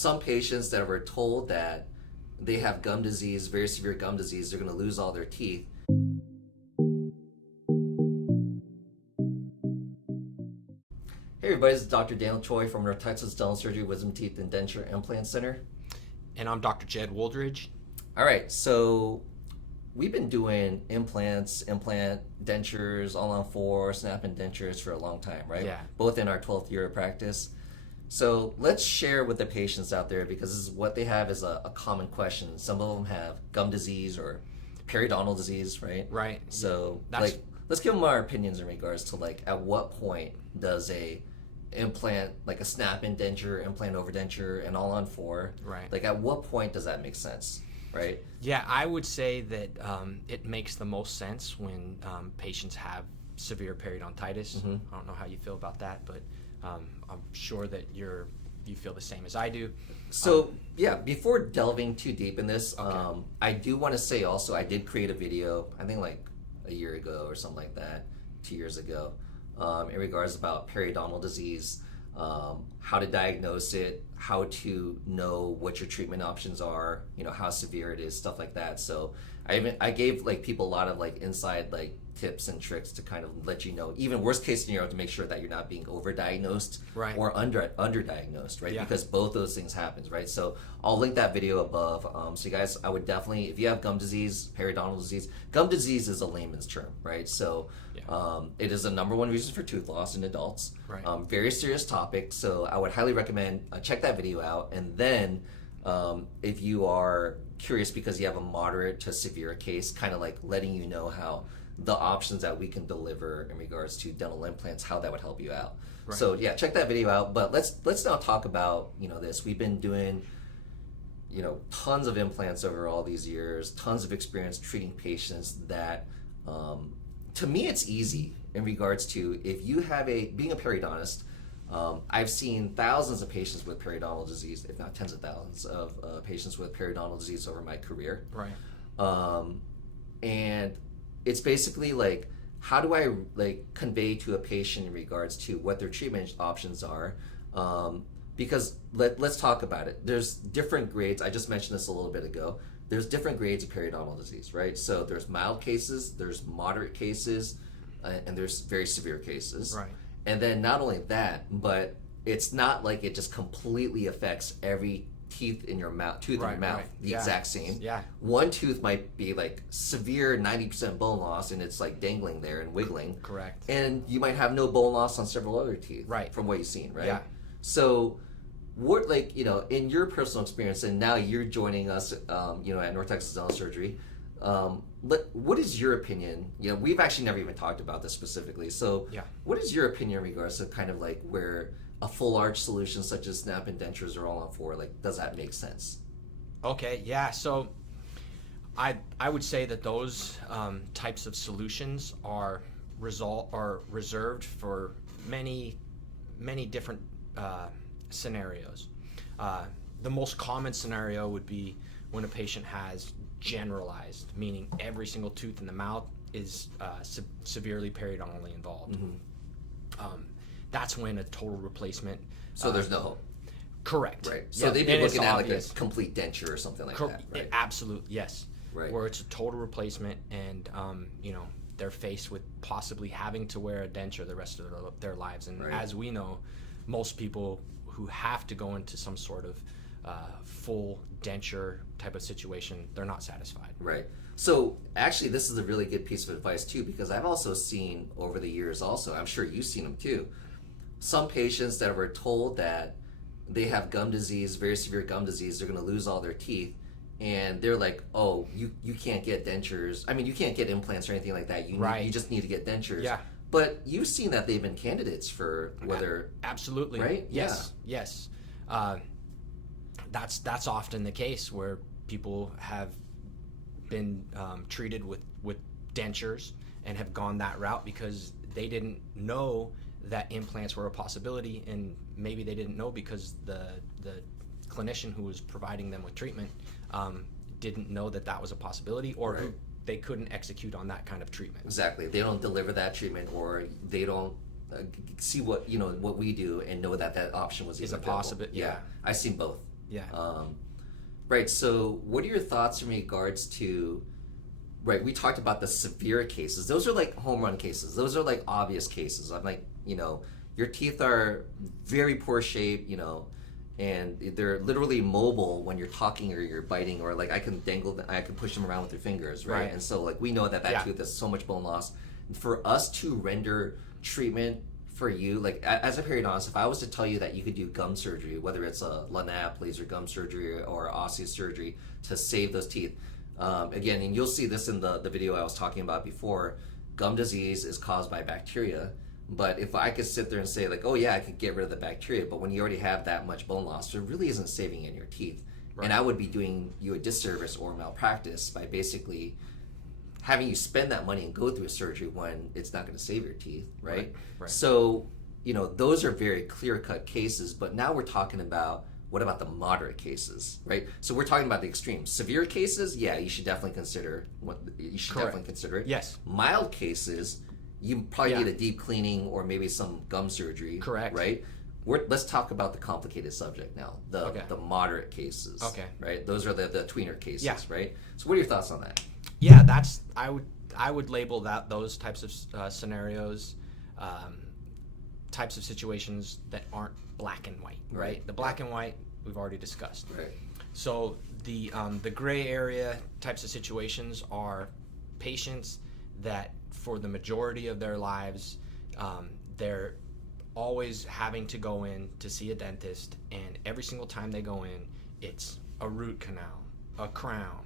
some patients that were told that they have gum disease, very severe gum disease, they're going to lose all their teeth. Hey everybody, this is Dr. Daniel Choi from North Texas Dental Surgery, Wisdom Teeth and Denture Implant Center. And I'm Dr. Jed Woldridge. All right, so we've been doing implants, implant dentures, all-on-4, snap-in dentures for a long time, right? Yeah. Both in our 12th year of practice. So let's share with the patients out there, because this is what they have is a common question. Some of them have gum disease or periodontal disease, right? Right. So That's... let's give them our opinions in regards to at what point does a implant, like a snap-in denture, implant over denture, and all-on-4, right? At what point does that make sense, right? Yeah, I would say that it makes the most sense when patients have severe periodontitis. Mm-hmm. I don't know how you feel about that, but I'm sure that you feel the same as I do. So yeah, before delving too deep in this, okay. I do want to say also I did create a video, I think like a year ago or something like that, 2 years ago, in regards about periodontal disease, how to diagnose it, how to know what your treatment options are, how severe it is, stuff like that. So I gave people a lot of inside tips and tricks to kind of let you know, even worst case scenario, to make sure that you're not being overdiagnosed, right, or underdiagnosed, right? Yeah. Because both those things happens, right? So I'll link that video above. So you guys, I would definitely, if you have gum disease, periodontal disease, gum disease is a layman's term, right? So yeah. It is the #1 reason for tooth loss in adults. Right. Very serious topic. So I would highly recommend check that video out. And then if you are curious because you have a moderate to severe case, kind of letting you know how the options that we can deliver in regards to dental implants, how that would help you out. Right. So yeah, check that video out. But let's now talk about this. We've been doing tons of implants over all these years, tons of experience treating patients that to me it's easy in regards to if you have being a periodontist. I've seen thousands of patients with periodontal disease, if not tens of thousands of patients with periodontal disease over my career. Right. And it's basically how do I convey to a patient in regards to what their treatment options are? Because let's talk about it. There's different grades. I just mentioned this a little bit ago. There's different grades of periodontal disease, right? So there's mild cases, there's moderate cases, and there's very severe cases. Right. And then not only that, but it's not like it just completely affects every tooth in your mouth, the exact same. Yeah. One tooth might be severe 90% bone loss and it's dangling there and wiggling. Correct. And you might have no bone loss on several other teeth. Right. From what you've seen, right? Yeah. So what in your personal experience, and now you're joining us at North Texas Dental Surgery, what is your opinion? We've actually never even talked about this specifically. So yeah, what is your opinion in regards to kind of where a full arch solution such as snap-in dentures or all-on-4, does that make sense? Okay, yeah. So I would say that those types of solutions are reserved for many different scenarios. The most common scenario would be when a patient has generalized, meaning every single tooth in the mouth is severely periodontally involved. Mm-hmm. That's when a total replacement. So there's no hope. Correct. Right. So yeah. they'd be And looking at obvious. a complete denture or something like that. Right. Absolutely, yes. Right. Where it's a total replacement, and they're faced with possibly having to wear a denture the rest of their lives. And right. As we know, most people who have to go into some sort of full denture type of situation, they're not satisfied. Right. So actually, this is a really good piece of advice too, because I've also seen over the years also, I'm sure you've seen them too, some patients that were told that they have gum disease, very severe gum disease, they're going to lose all their teeth, and they're like, oh, you can't get dentures. I mean, you can't get implants or anything like that. You just need to get dentures. Yeah. But you've seen that they've been candidates for whether... Absolutely. Right? Yes. Yeah. Yes. That's often the case where people have been treated with dentures and have gone that route because they didn't know that implants were a possibility, and maybe they didn't know because the clinician who was providing them with treatment didn't know that was a possibility, or right. They couldn't execute on that kind of treatment. Exactly. They don't deliver that treatment, or they don't see what we do and know that option was is a available. possibility. Yeah. I've seen both. Yeah. Right. So, what are your thoughts in regards to? Right. We talked about the severe cases. Those are like home run cases. Those are like obvious cases. I'm like, your teeth are very poor shape. And they're literally mobile when you're talking or you're biting, or like I can push them around with your fingers, right? Right. And so like we know that tooth has so much bone loss. For us to render treatment for you, like as a periodontist, if I was to tell you that you could do gum surgery, whether it's a LANAP, laser gum surgery, or osseous surgery to save those teeth, again, and you'll see this in the video I was talking about before, gum disease is caused by bacteria. But if I could sit there and say like, oh yeah, I could get rid of the bacteria, but when you already have that much bone loss, there really isn't saving in your teeth. Right. And I would be doing you a disservice or malpractice by basically having you spend that money and go through a surgery when it's not going to save your teeth, right? Right. So, those are very clear-cut cases, but now we're talking about what about the moderate cases, right? So we're talking about the extremes. Severe cases, yeah, you should definitely consider it. Yes. Mild cases, you probably need a deep cleaning or maybe some gum surgery. Correct. Right? Let's talk about the complicated subject now, the moderate cases. Okay. Right? Those are the tweener cases, Yeah. right? So what are your thoughts on that? Yeah, I would label those types of scenarios, types of situations that aren't black and white, right? The black and white we've already discussed. Right. So the gray area types of situations are patients that for the majority of their lives, they're always having to go in to see a dentist, and every single time they go in, it's a root canal, a crown,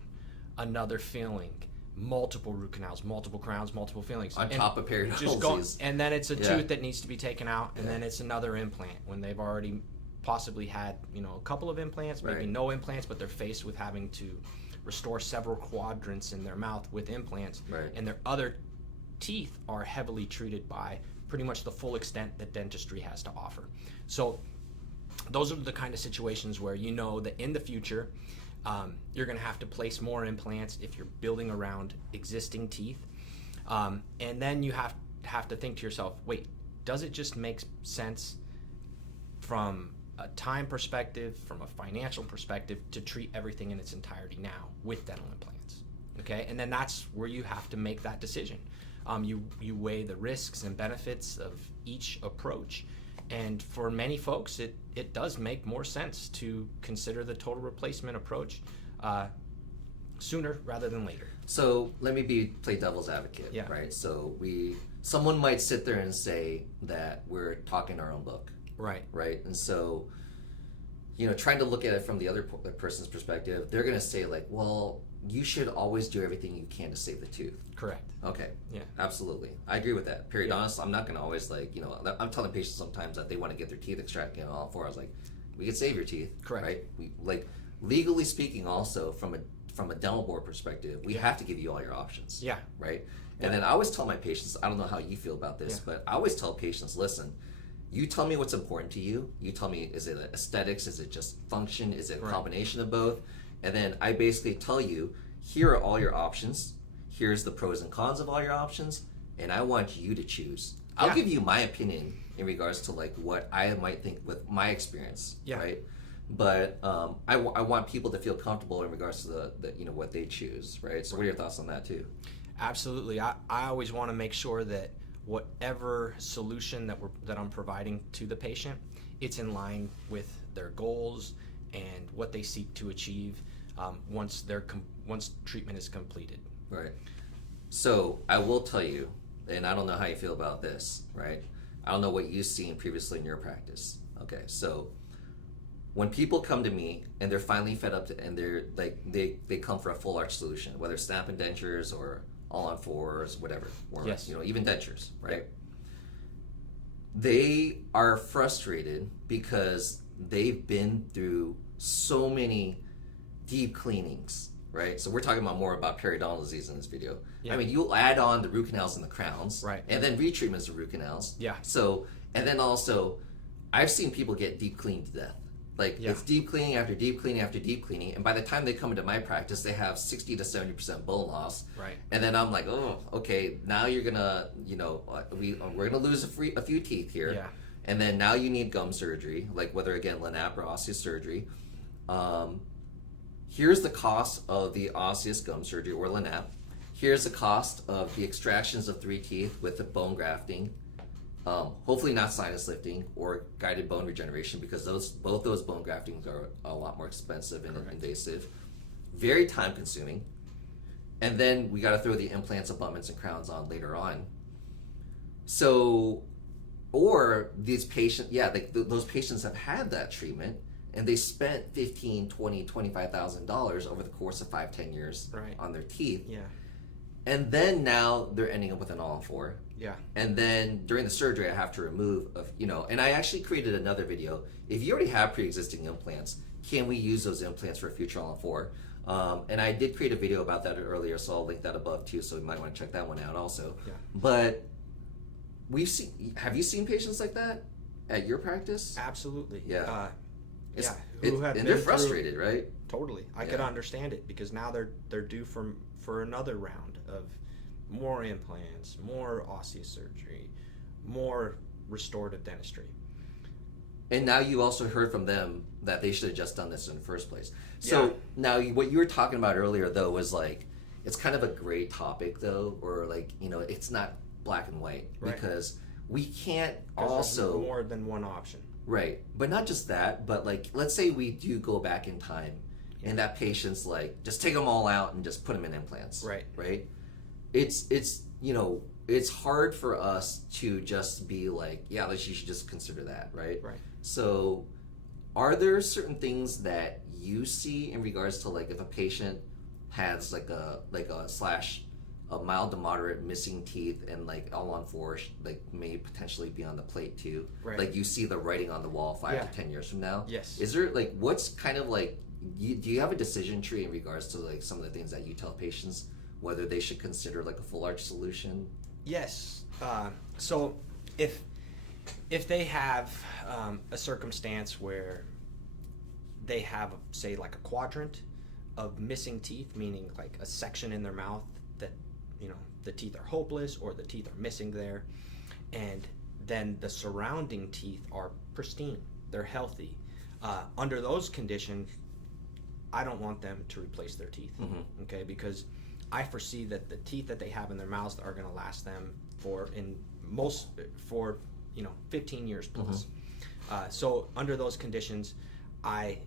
another filling, multiple root canals, multiple crowns, multiple fillings. On top of periodontal disease. And then it's a tooth that needs to be taken out, and then it's another implant when they've already possibly had a couple of implants, maybe no implants, but they're faced with having to restore several quadrants in their mouth with implants, and their other teeth are heavily treated by pretty much the full extent that dentistry has to offer. So those are the kind of situations where that in the future you're going to have to place more implants if you're building around existing teeth, and then you have to think to yourself, wait, does it just make sense from a time perspective, from a financial perspective, to treat everything in its entirety now with dental implants? Okay, and then that's where you have to make that decision. You weigh the risks and benefits of each approach, and for many folks it does make more sense to consider the total replacement approach sooner rather than later. So let me play devil's advocate, right? So someone might sit there and say that we're talking our own book, right? And so trying to look at it from the other person's perspective, they're going to say like, well, you should always do everything you can to save the tooth. Correct. Okay. Yeah. Absolutely. I agree with that. Periodontist, I'm not going to always I'm telling patients sometimes that they want to get their teeth extracted all four. I was like, we can save your teeth. Correct. Right? We legally speaking, also from a dental board perspective, we have to give you all your options. Yeah. Right. And then I always tell my patients, I don't know how you feel about this, but I always tell patients, listen, you tell me what's important to you. You tell me, is it aesthetics? Is it just function? Is it a combination of both? And then I basically tell you, here are all your options. Here's the pros and cons of all your options. And I want you to choose. I'll give you my opinion in regards to like what I might think with my experience, right? But I want people to feel comfortable in regards to the what they choose, right? So what are your thoughts on that too? Absolutely. I always want to make sure that whatever solution that I'm providing to the patient, it's in line with their goals and what they seek to achieve once treatment is completed. Right. So I will tell you, and I don't know how you feel about this, right? I don't know what you've seen previously in your practice. Okay, so when people come to me and they're finally fed up and they're like they come for a full arch solution, whether it's snap and dentures or all on fours, whatever, or even dentures, right? They are frustrated because they've been through so many deep cleanings, right? So we're talking more about periodontal disease in this video. I mean, you'll add on the root canals and the crowns, and then retreatments of root canals. So, and then also, I've seen people get deep cleaned to death. Like it's deep cleaning after deep cleaning after deep cleaning, and by the time they come into my practice, they have 60 to 70% bone loss. Right. And then I'm like, oh, okay, now you're gonna, we're gonna lose a few teeth here. Yeah. And then now you need gum surgery, like whether again LANAP or osseous surgery. Um, here's the cost of the osseous gum surgery or LANAP. Here's the cost of the extractions of 3 teeth with the bone grafting. Hopefully not sinus lifting or guided bone regeneration, because both those bone graftings are a lot more expensive and invasive, very time consuming. And then we got to throw the implants, abutments, and crowns on later on. So, or these patients, those patients have had that treatment and they spent $15,000, $20,000, $25,000 over the course of 5-10 years on their teeth. Yeah. And then now they're ending up with an all-on-4. Yeah. And then during the surgery, I have to remove, and I actually created another video. If you already have pre-existing implants, can we use those implants for a future all-on-4? And I did create a video about that earlier, so I'll link that above too, so you might want to check that one out also. Yeah. But have you seen patients like that at your practice? Absolutely. Yeah. And they're frustrated, right? Totally. I could understand it, because now they're due for another round of more implants, more osseous surgery, more restorative dentistry. And now you also heard from them that they should have just done this in the first place. So now what you were talking about earlier, though, was like, it's kind of a gray topic, though, or like, it's not black and white, because we can't also... There's more than one option. Right. But not just that, but like, let's say we do go back in time and that patient's like, just take them all out and just put them in implants. Right. Right? It's hard for us to just be like, yeah, you should just consider that, right? Right. So are there certain things that you see in regards to like if a patient has like a mild to moderate missing teeth and like all-on-4 like may potentially be on the plate too? Right. Like you see the writing on the wall 5 to 10 years from now? Yes. Is there like, what's kind of like, do you have a decision tree in regards to like some of the things that you tell patients whether they should consider like a full arch solution? Yes. So if they have a circumstance where they have, say, like a quadrant of missing teeth, meaning like a section in their mouth that, the teeth are hopeless or the teeth are missing there, and then the surrounding teeth are pristine, they're healthy. Under those conditions, I don't want them to replace their teeth, okay? Because I foresee that the teeth that they have in their mouths are going to last them for 15 years plus. So under those conditions, I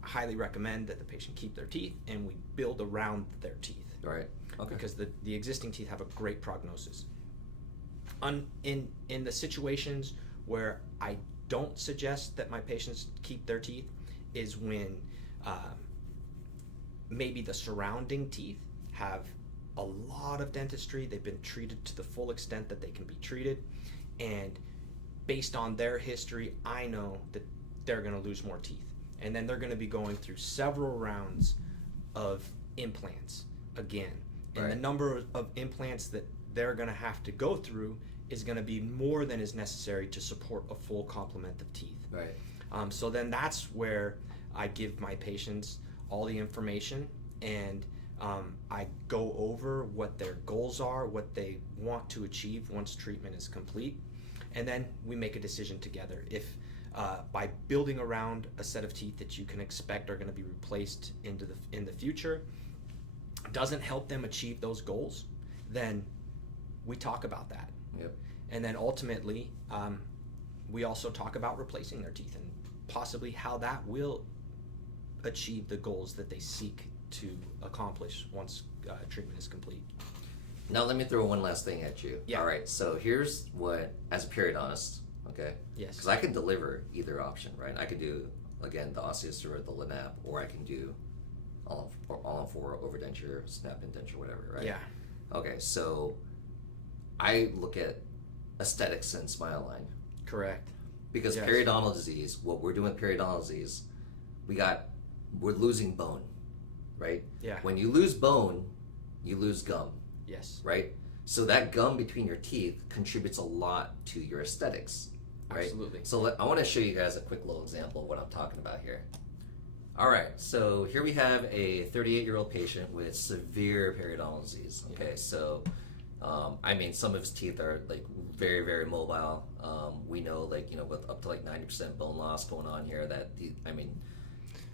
highly recommend that the patient keep their teeth and we build around their teeth. Right. Okay. Because the existing teeth have a great prognosis. In the situations where I don't suggest that my patients keep their teeth is when maybe the surrounding teeth have a lot of dentistry, they've been treated to the full extent that they can be treated, and based on their history, I know that they're going to lose more teeth. And then they're going to be going through several rounds of implants again. And the number of implants that they're going to have to go through is going to be more than is necessary to support a full complement of teeth. Right. So then that's where I give my patients all the information, and I go over what their goals are, what they want to achieve once treatment is complete, and then we make a decision together. If by building around a set of teeth that you can expect are going to be replaced in the future doesn't help them achieve those goals, then we talk about that. Yep. And then ultimately, we also talk about replacing their teeth and possibly how that will achieve the goals that they seek to accomplish once treatment is complete. Now let me throw one last thing at you. Yeah. All right, so here's what, as a periodontist, okay? Yes. Because I can deliver either option, right? I could do, again, the osseous or the LANAP, or I can do all-on-4 overdenture, snap indenture, whatever, right? Yeah. Okay, so I look at aesthetics and smile line. Correct. Because Yes. periodontal disease, what we're doing with periodontal disease, we're losing bone, right? Yeah. When you lose bone, you lose gum, Yes. right? So that gum between your teeth contributes a lot to your aesthetics, right? Absolutely. So I want to show you guys a quick little example of what I'm talking about here. All right, so here we have a 38-year-old patient with severe periodontal disease. Okay, so some of his teeth are like very, very mobile. We know, like, with up to like 90% bone loss going on here,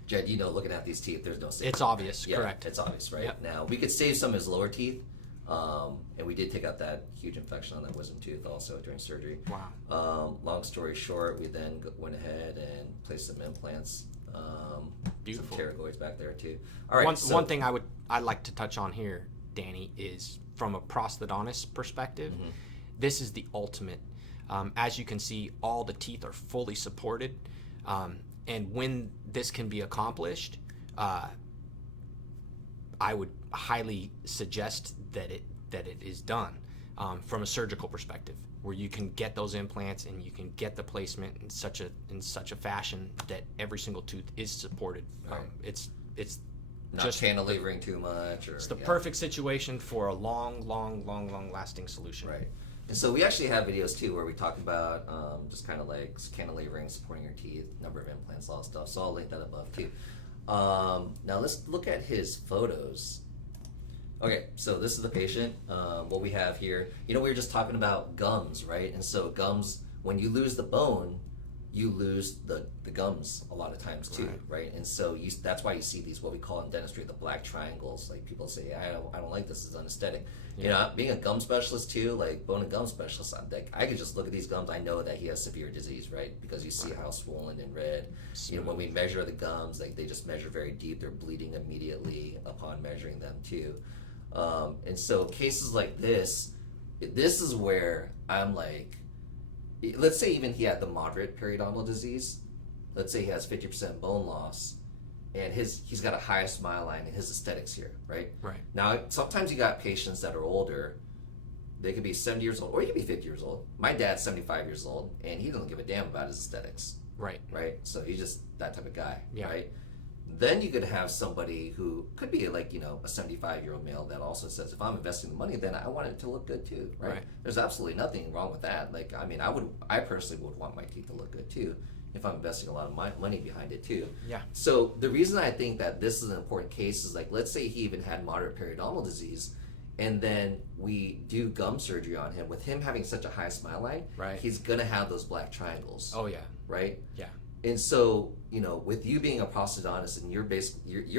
Jed, looking at these teeth, there's no saving. It's obvious, Yeah, correct. It's obvious, right? Yep. Now, we could save some of his lower teeth, and we did take out that huge infection on that wisdom tooth also during surgery. Wow. Long story short, we then went ahead and placed some implants. Beautiful. Some pterygoids back there too. All right. One thing I'd like to touch on here, Danny, is from a prosthodontist perspective, this is the ultimate. As you can see, all the teeth are fully supported. And when this can be accomplished, I would highly suggest that it is done from a surgical perspective, where you can get those implants and you can get the placement in such a fashion that every single tooth is supported. Right. It's not just cantilevering too much. It's the perfect situation for a long lasting solution. Right. And so we actually have videos too where we talk about just kind of like cantilevering, supporting your teeth, number of implants, all that stuff. So I'll link that above too. Now let's look at his photos. Okay, so this is the patient. What we have here, we were just talking about gums, right? And so gums, when you lose the bone, you lose the gums a lot of times too, right? And so that's why you see these, what we call in dentistry, the black triangles. Like people say, I don't like this, it's unesthetic. Yeah. Being a gum specialist too, like bone and gum specialist, I could just look at these gums, I know that he has severe disease, right? Because you see how swollen and red. When we measure the gums, like they just measure very deep, they're bleeding immediately upon measuring them too. And so cases like this is where I'm like, let's say even he had the moderate periodontal disease. Let's say he has 50% bone loss, and he's got a high smile line and his aesthetics here, right? Right. Now, sometimes you got patients that are older. They could be 70 years old, or you could be 50 years old. My dad's 75 years old, and he doesn't give a damn about his aesthetics. Right. Right? So he's just that type of guy, Yeah. right? Then you could have somebody who could be like, a 75-year-old male that also says, if I'm investing the money, then I want it to look good too, right? There's absolutely nothing wrong with that. Like, I personally would want my teeth to look good too if I'm investing a lot of money behind it too. Yeah. So the reason I think that this is an important case is, like, let's say he even had moderate periodontal disease, and then we do gum surgery on him. With him having such a high smile line, he's gonna have those black triangles. Oh yeah. Right? Yeah. And so, with you being a prosthodontist and you're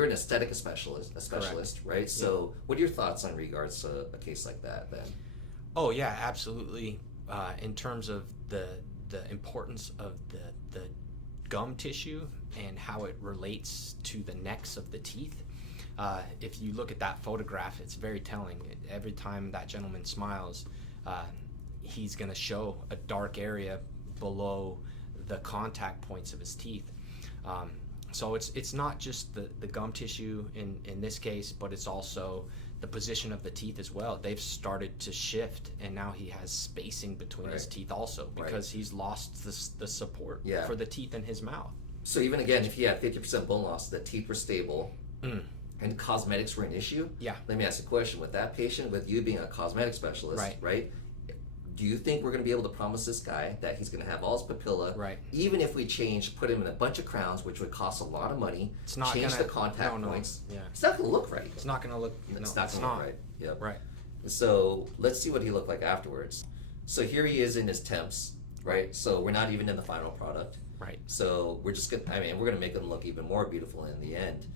an aesthetic specialist, right? So, what are your thoughts on regards to a case like that then? Oh yeah, absolutely. In terms of the importance of the gum tissue and how it relates to the necks of the teeth. If you look at that photograph, it's very telling. Every time that gentleman smiles, he's going to show a dark area below the contact points of his teeth. So it's not just the gum tissue in this case, but it's also the position of the teeth as well. They've started to shift, and now he has spacing between his teeth also because he's lost the support for the teeth in his mouth. So even again, if he had 50% bone loss, the teeth were stable, and cosmetics were an issue, let me ask you a question. With that patient, with you being a cosmetic specialist, right? Do you think we're going to be able to promise this guy that he's going to have all his papilla, even if we put him in a bunch of crowns, which would cost a lot of money, change the contact points? It's not going to look right. It's not going to look. It's not going to look right. Yep. Right. So let's see what he looked like afterwards. So here he is in his temps, right? So we're not even in the final product. Right. So we're just going to, we're going to make him look even more beautiful in the end.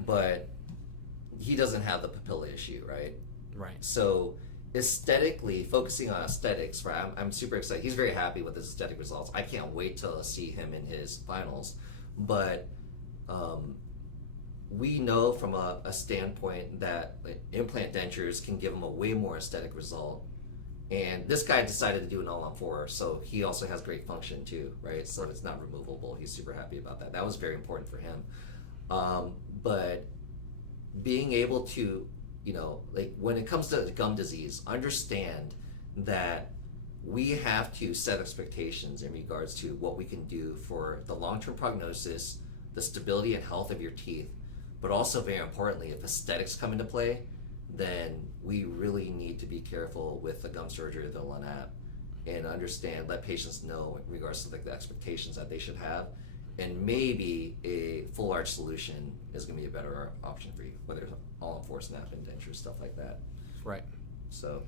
But he doesn't have the papilla issue, right? Right. So aesthetically, focusing on aesthetics, right? I'm super excited. He's very happy with his aesthetic results. I can't wait to see him in his finals. But we know from a standpoint that implant dentures can give him a way more aesthetic result. And this guy decided to do an all-on-4, so he also has great function too, right? So it's not removable. He's super happy about that. That was very important for him. But being able to, when it comes to gum disease, understand that we have to set expectations in regards to what we can do for the long-term prognosis, the stability and health of your teeth, but also very importantly, if aesthetics come into play, then we really need to be careful with the gum surgery or the LANAP and let patients know in regards to the expectations that they should have. And maybe a full arch solution is going to be a better option for you, whether it's all-on-4 snap and dentures, stuff like that. Right. So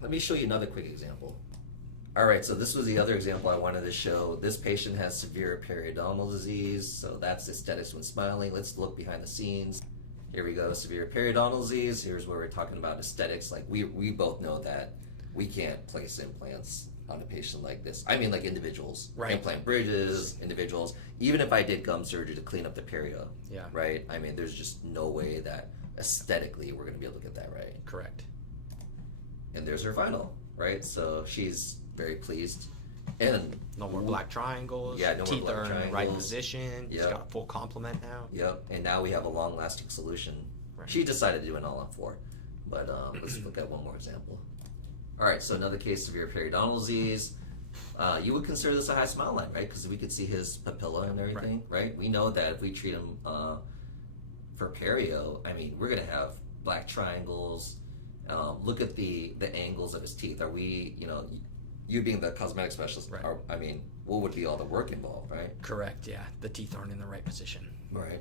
let me show you another quick example. All right, so this was the other example I wanted to show. This patient has severe periodontal disease, so that's aesthetics when smiling. Let's look behind the scenes. Here we go, severe periodontal disease. Here's where we're talking about aesthetics. Like we both know that we can't place implants on a patient like this. I mean, like individuals, Right. implant bridges, individuals. Even if I did gum surgery to clean up the perio, Yeah. right? I mean, there's just no way that aesthetically we're gonna be able to get that right. Correct. And there's her final, right? So she's very pleased. And No more black triangles. Yeah, no more Teeth black are in the right triangles. position. She's Yep. got a full complement now. Yep, and now we have a long-lasting solution. Right. She decided to do an all-on-4, but let's look at one more example. All right, so another case of severe periodontal disease. You would consider this a high smile line, right? Because we could see his papilla and everything, right? We know that if we treat him for perio, I mean, we're gonna have black triangles. Look at the angles of his teeth. Are we, you being the cosmetic specialist, Right. I mean, what would be all the work involved, right? Correct. Yeah. The teeth aren't in the right position. Right.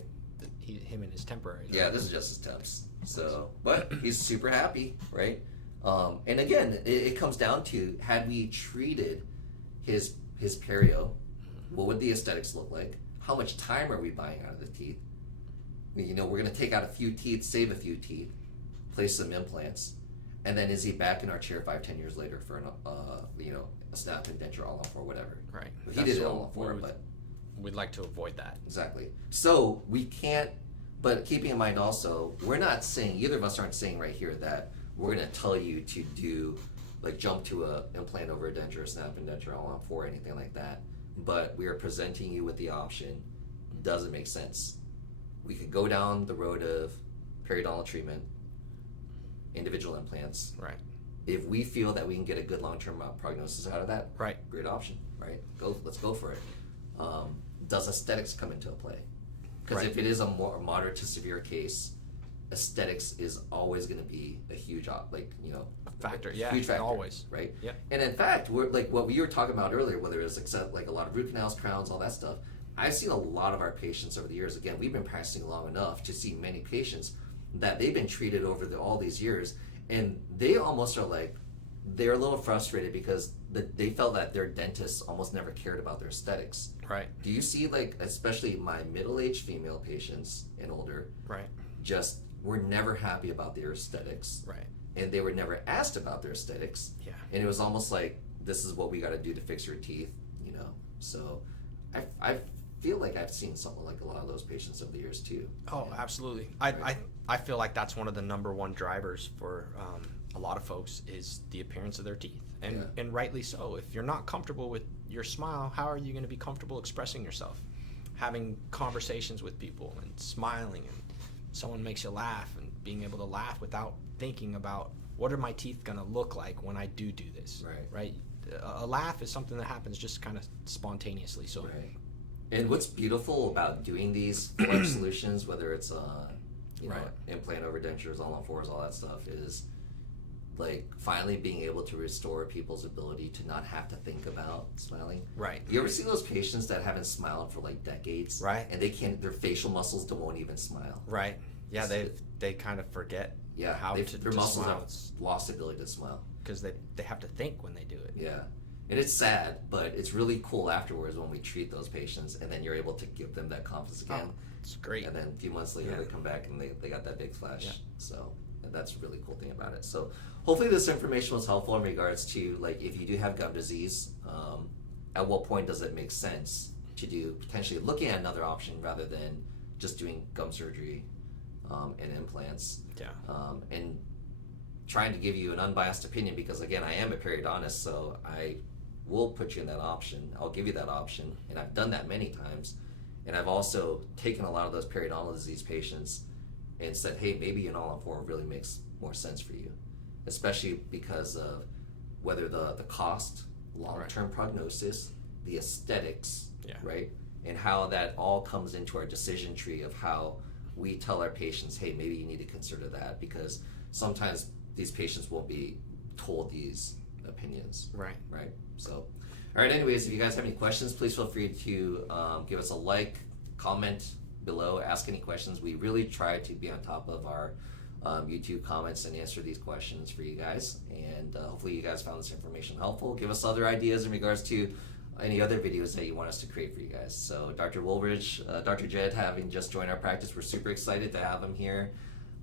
Him and his temporary. Yeah, this is just his temps. So, but he's super happy, right? And again, it comes down to, had we treated his perio, what would the aesthetics look like? How much time are we buying out of the teeth? We're going to take out a few teeth, save a few teeth, place some implants, and then is he back in our chair 5-10 years later for a snap and denture all on four, whatever? Right. He did it all on four, but we'd like to avoid that. exactly. So we can't. But keeping in mind also, we're not saying, either of us aren't saying right here that we're going to tell you to do, like jump to a implant over a denture, a snap and denture all on four, or anything like that. But we are presenting you with the option. Does it make sense? We could go down the road of periodontal treatment, individual implants. Right. If we feel that we can get a good long-term prognosis out of that, Right. great option, right? Let's go for it. Does aesthetics come into play? Because Right. if it is a more moderate to severe case, aesthetics is always going to be a huge, Factor. a Yeah. huge factor, Always. right? Yeah. And in fact, we're like what we were talking about earlier, whether it's like a lot of root canals, crowns, all that stuff. I've seen a lot of our patients over the years. Again, we've been practicing long enough to see many patients that they've been treated over all these years, and they almost are like, they're a little frustrated because they felt that their dentists almost never cared about their aesthetics. Right. Do you see, like, especially my middle-aged female patients and older, Right. just were never happy about their aesthetics, Right. and they were never asked about their aesthetics, Yeah. and it was almost like, this is what we got to do to fix your teeth, So I feel like I've seen something like a lot of those patients over the years too. Oh, absolutely. I feel like that's one of the number one drivers for a lot of folks is the appearance of their teeth, and rightly so. If you're not comfortable with your smile, how are you going to be comfortable expressing yourself, having conversations with people, and smiling, and someone makes you laugh, and being able to laugh without thinking about what are my teeth going to look like when I do this, right? A laugh is something that happens just kind of spontaneously. So. Right. And what's beautiful about doing these web solutions, whether it's Right. implant over dentures, all on fours, all that stuff, is like finally being able to restore people's ability to not have to think about smiling. Right. You ever see those patients that haven't smiled for like decades? Right. And they can't. Their facial muscles won't even smile. Right. Yeah. They kind of forget. Yeah. How their to muscles smile. have lost the ability to smile. Because they have to think when they do it. Yeah. And it's sad, but it's really cool afterwards when we treat those patients, and then you're able to give them that confidence again. It's great. And then a few months later, Yeah. they come back and they got that big flash. Yeah. So and that's a really cool thing about it. So hopefully this information was helpful in regards to, like, if you do have gum disease, at what point does it make sense to do potentially looking at another option rather than just doing gum surgery and implants. Yeah. And trying to give you an unbiased opinion, because again, I am a periodontist, so I will put you in that option. I'll give you that option, and I've done that many times. And I've also taken a lot of those periodontal disease patients and said, hey, maybe an all-on-4 really makes more sense for you, especially because of whether the cost, long-term prognosis, the aesthetics, right, and how that all comes into our decision tree of how we tell our patients, hey, maybe you need to consider that, because sometimes these patients won't be told these opinions. Right. So, all right, anyways, if you guys have any questions, please feel free to give us a like, comment below, ask any questions. We really try to be on top of our YouTube comments and answer these questions for you guys. And hopefully you guys found this information helpful. Give us other ideas in regards to any other videos that you want us to create for you guys. So Dr. Woolridge, Dr. Jed having just joined our practice, we're super excited to have him here.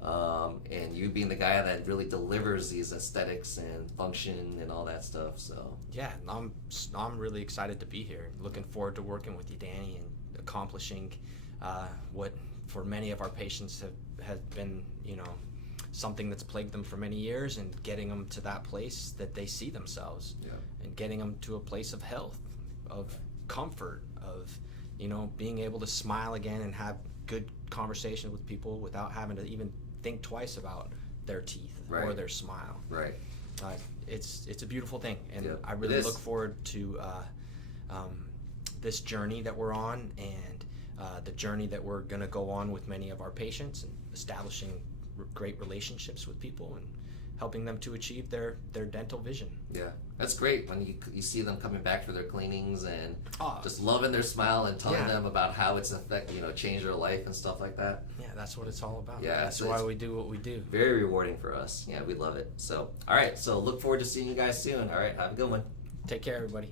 And you being the guy that really delivers these aesthetics and function and all that stuff. So yeah, I'm really excited to be here. Looking forward to working with you, Danny, and accomplishing what for many of our patients has been, something that's plagued them for many years, and getting them to that place that they see themselves, and getting them to a place of health, of comfort, of being able to smile again and have good conversation with people without having to even think twice about their teeth or their smile. Right. It's a beautiful thing, and Yeah, I really look forward to this journey that we're on, and the journey that we're going to go on with many of our patients, and establishing great relationships with people and helping them to achieve their dental vision. Yeah, that's great when you see them coming back for their cleanings and just loving their smile and telling them about how it's changed their life and stuff like that. Yeah, that's what it's all about. Yeah, that's why we do what we do. Very rewarding for us. Yeah, we love it. So, all right, so look forward to seeing you guys soon. All right, have a good one. Take care, everybody.